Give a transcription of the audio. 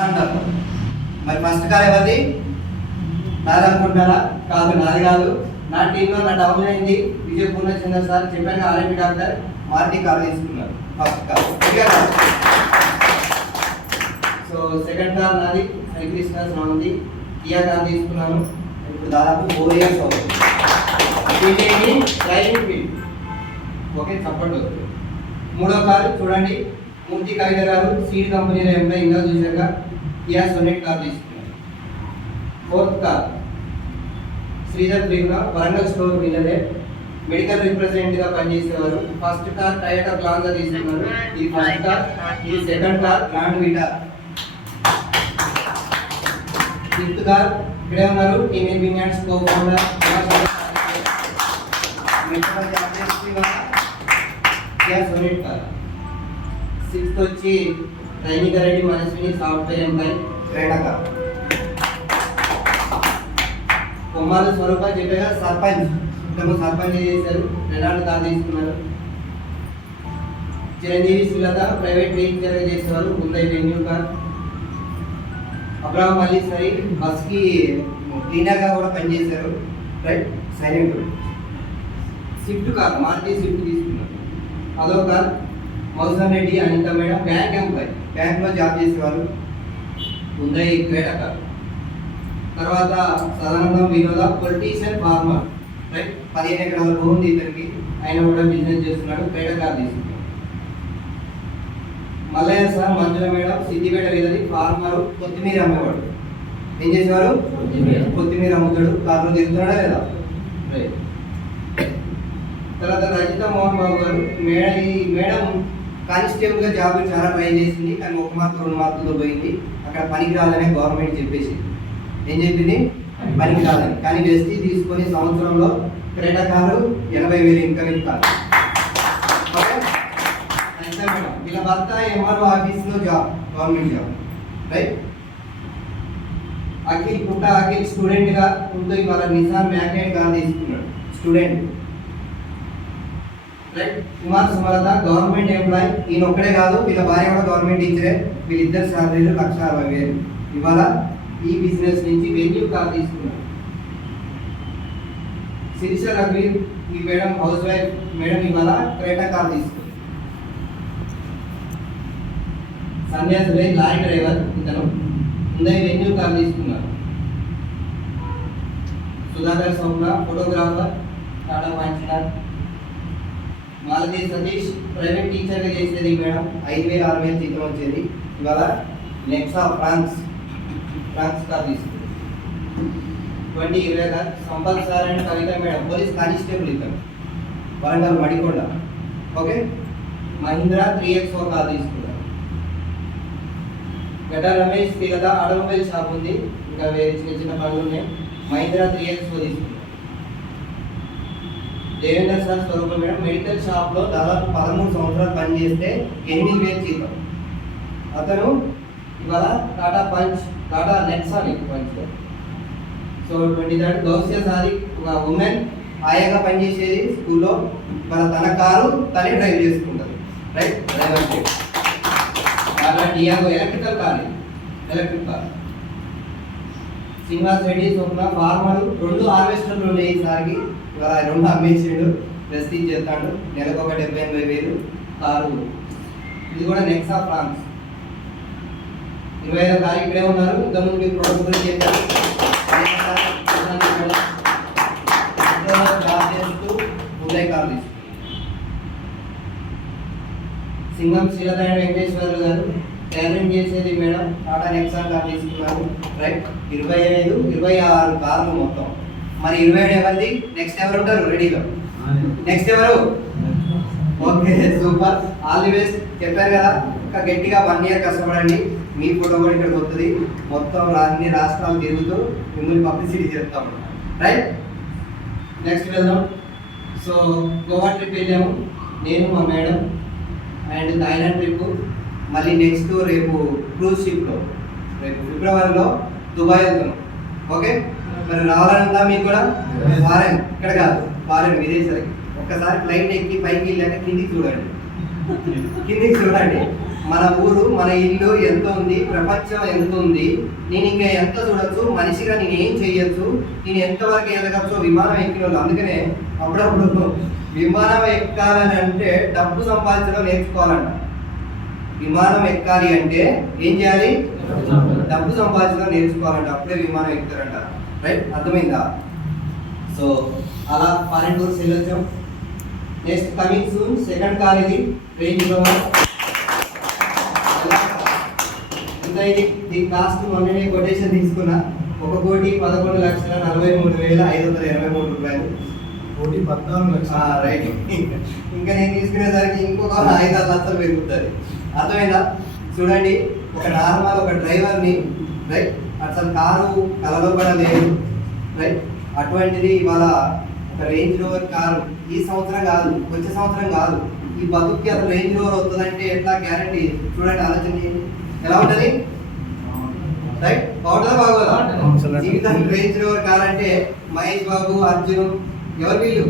అంటారు. మరి first car ఎవరిది? నాది అనుకుంటున్నారా? కాదు, నాది కాదు. నా టీంలో నా డౌన్ అయింది విజయ్ పూర్ణచంద్ర సార్ చెప్పాను. ఆర్ఎంపీ డాక్టర్ మారుతి కార్ తీసుకున్నారు first car. So second car నాది హరికృష్ణ ఉంది, కియా కార్ తీసుకున్నాను. ఇప్పుడు దాదాపు 4 years అవుతుంది. డ్రైవింగ్ ఫీల్డ్ ఓకే సపోర్ట్ అవుతుంది. మూడో కారు చూడండి, మూర్తి కవిత గారు సీడ్ కంపెనీలో ఎంప్లాయ్, ఇందా చూసాక కియా సోనెట్ కార్ తీసుకున్నారు. Fourth car Sridhar Prema, Warangal store వీళ్ళదే మెడికల్ రిప్రజెంటేటివ్ గా పనిచేసేవారు. ఫస్ట్ కార్ టయోటా ప్లాజా తీసుకున్నారు. ఇది ఫస్ట్ కార్. ఇది second car Grand Vitara. Fifth car ఇక్కడే ఉన్నారు, team Binance co founder Kia Sonet car. Sixth వచ్చి Rainika Reddy Manasvini software employee Creta car. Kommala Swarupa చెప్పగా సర్పంచ్, ఇంతకు సర్పంచ్ చేశారు, రెనాల్డ్ కార్ తీసుకున్నారు. చిరంజీవి శ్రీలత ప్రైవేట్ వెహికల్ చేసేవారు, ముందై వెన్యూ కార్. అబ్రాహం అలీ సరి బస్కి క్లీనర్గా కూడా పనిచేశారు, right silent. Swift car Maruti Swift తీసుకున్నారు. అదో కార్ మౌసన్ Reddy Anitha madam bank employee, బ్యాంక్లో జాబ్ చేసేవారు, ముందై క్రేటా కార్. తర్వాత సదానందం వినోద పొలిటీషియన్ ఫార్మర్, రైట్ 15 ఎకరాల భూమి ఉంది ఇతనికి, ఆయన కూడా బిజినెస్ చేస్తున్నాడు, క్రేటా కార్ తీసుకున్నాడు. మల్లయ్య సార్ మంజుల మేడం సిద్దిపేట వీధది ఫార్మర్, కొత్తిమీర అమ్మేవాడు. ఏం చేసేవారు? కొత్తిమీర అమ్ముతాడు, కార్లో తిరుగుతున్నాడా లేదా? రైట్. తర్వాత రజిత మోహన్ బాబు గారు మేడం కానిస్టేబుల్గా జాబ్ చాలా ట్రై చేసింది, కానీ 1 మార్కు 2 మార్కులతో పోయింది. అక్కడ పనికి రాదని గవర్నమెంట్ చెప్పేసి ఏం చెప్పింది? పనికి రాదని. కానీ వెస్టీ తీసుకొని సంవత్సరంలో క్రేటా కారు 80,000 ఇన్కమ్ ఇస్తారు. ఓకే, వీళ్ళ భర్త ఎంఆర్ఓ ఆఫీస్లో job, government job, right. Akhil స్టూడెంట్గా ఉంటూ ఇవాళ నిసాన్ మ్యాగ్నెట్ కార్ తీసుకున్నాడు, student, right. Kumar Sumalatha government employee, ఈయన ఒక్కడే కాదు, వీళ్ళ భార్య కూడా గవర్నమెంట్ టీచరే. వీళ్ళిద్దరు శాలరీలు 1,60,000. ఇవాళ ఈ బిజినెస్ నుంచి వెన్యూ కార్ తీసుకున్నారు. శిరీష రఘువీర్ ఈ మేడం హౌస్ వైఫ్ మేడం, ఇవాళ క్రేటా కార్ తీసుకున్నారు. సంధ్యా సురేష్ లారీ డ్రైవర్, ఇతను ముందై వెన్యూ కార్ తీసుకున్నారు. Sudhakar Soumya photographer, Tata puncture. Malathi Satish private టీచర్గా చేసేది మేడం, 5,000 6,000 జీతం వచ్చేది. ఇవాళ నెక్సా ఫ్రాన్స్ కార్ తీసుకుంది. 2020 car. Sampath sir and Kavitha madam police constable, ఇతను Warangal Madikonda, okay. Mahindra 3XO car తీసుకున్నారు. గడ్డ రమేష్ శ్రీలత ఆటోమొబైల్ షాప్ ఉంది, ఇంకా వేరే చిన్న చిన్న పనులు ఉన్నాయి, మహీంద్రా 3XO తీసుకున్నారు. Devendra sir Swarupa madam medical షాప్లో దాదాపు 13 సంవత్సరాలు పనిచేస్తే 8,000 జీతం. అతను ఇవాళ Tata Nexon Punch. So 23rd Gousia Sadi, ఒక ఉమెన్ ఆయాగా పనిచేసేది స్కూల్లో, ఇవాళ తన కారు తనే డ్రైవ్ చేసుకుంటుంది, రైట్, డ్రైవర్ సీట్. అలా Tiago electric car. Srinivas Reddy Swapna farmer, 2 హార్వెస్టర్లు ఉన్నాయి ఈసారికి, ఇవాళ 2 అమ్మేసాడు, ప్రెస్టీజ్ చేస్తాడు, నెలకు ఒక 78,000 కారు. ఇది కూడా నెక్సా ఫ్రాన్స్. 25వ తారీఖు ఇక్కడే ఉన్నారు, ఇంతకుముందు మీకు ప్రొడక్ట్ గురించి చెప్పారు. జాబ్ చేస్తూ ముందై కారు తీసుకున్నారు. సింగం శ్రీలత వెంకటేశ్వర్లు గారు టైలరింగ్ చేసేది మేడం, టాటా నెక్సాన్ కార్ తీసుకున్నారు, రైట్. 25, 26 కార్లు మొత్తం. మరి 27 ఎవరిది? నెక్స్ట్ ఎవరు ఉంటారు రెడీలో? నెక్స్ట్ ఎవరు? Okay super, all the best. చెప్పారు కదా, ఇంకా గట్టిగా 1 year కష్టపడండి, మీ ఫోటో కూడా ఇక్కడికి వస్తుంది. మొత్తం అన్ని రాష్ట్రాలు తిరుగుతూ మిమ్మల్ని పబ్లిసిటీ చేస్తాం, రైట్. నెక్స్ట్ వెళ్దాం. సో గోవా ట్రిప్ వెళ్ళాము, నేను మా మేడం, అండ్ థాయిలాండ్ ట్రిప్. మళ్ళీ నెక్స్ట్ రేపు క్రూజ్ షిప్లో, రేపు ఫిబ్రవరిలో దుబాయ్ వెళ్తున్నాం, ఓకే. మరి రావాలని ఉందా మీకు కూడా? ఫారెన్, ఇక్కడ కాదు, ఫారెన్ విదేశాలకి. ఒక్కసారి ఫ్లైట్ ఎక్కి పైకి వెళ్ళాక కిందికి చూడండి, మన ఊరు మన ఇల్లు ఎంత ఉంది, ప్రపంచం ఎంత ఉంది, నేను ఇంకా ఎంత చూడొచ్చు, మనిషిగా నేను ఏం చెయ్యొచ్చు, నేను ఎంతవరకు ఎదగచ్చో విమానం ఎక్కిన వాళ్ళు. అందుకనే అప్పుడప్పుడు విమానం ఎక్కాలని అంటే డబ్బు సంపాదించడం నేర్చుకోవాలంట. విమానం ఎక్కాలి అంటే ఏం చేయాలి? డబ్బు సంపాదించడం నేర్చుకోవాలంట, అప్పుడే విమానం ఎక్కుతారంట. రైట్, అర్థమైందా? సో అలా ఫారెన్ టూర్స్ వెళ్ళొచ్చాం. Next coming soon second car ఇది రేంజ్ రోవర్. ఎంత ఇది? దీని కాస్ట్ మొన్ననే కొటేషన్ తీసుకున్నా, 1,11,43,523 రూపాయలు. 1,14,00,000. రైట్. ఇంకా నేను తీసుకునేసరికి ఇంకొక 5-6 లక్షలు పెరుగుతుంది. అర్థమైందా? చూడండి, ఒక నార్మల్ ఒక డ్రైవర్ని, రైట్, అసలు కారు కలలో కూడా లేదు, రైట్, అటువంటిది ఇవాళ ఒక రేంజ్ రోవర్ కారు ఈ సంవత్సరం కాదు, వచ్చే సంవత్సరం కాదు, ఈ బతుక్కి అసలు రేంజ్ రోవర్ వస్తుందంటే ఎట్లా గ్యారంటీ? చూడండి, ఆలోచన చేయండి ఎలా ఉంటుంది. రైట్, బాగుంటుందా బాగోదా? జీవితానికి రేంజ్ రోవర్ కార్ అంటే మహేష్ బాబు, అర్జున్, ఎవరు వీళ్ళు?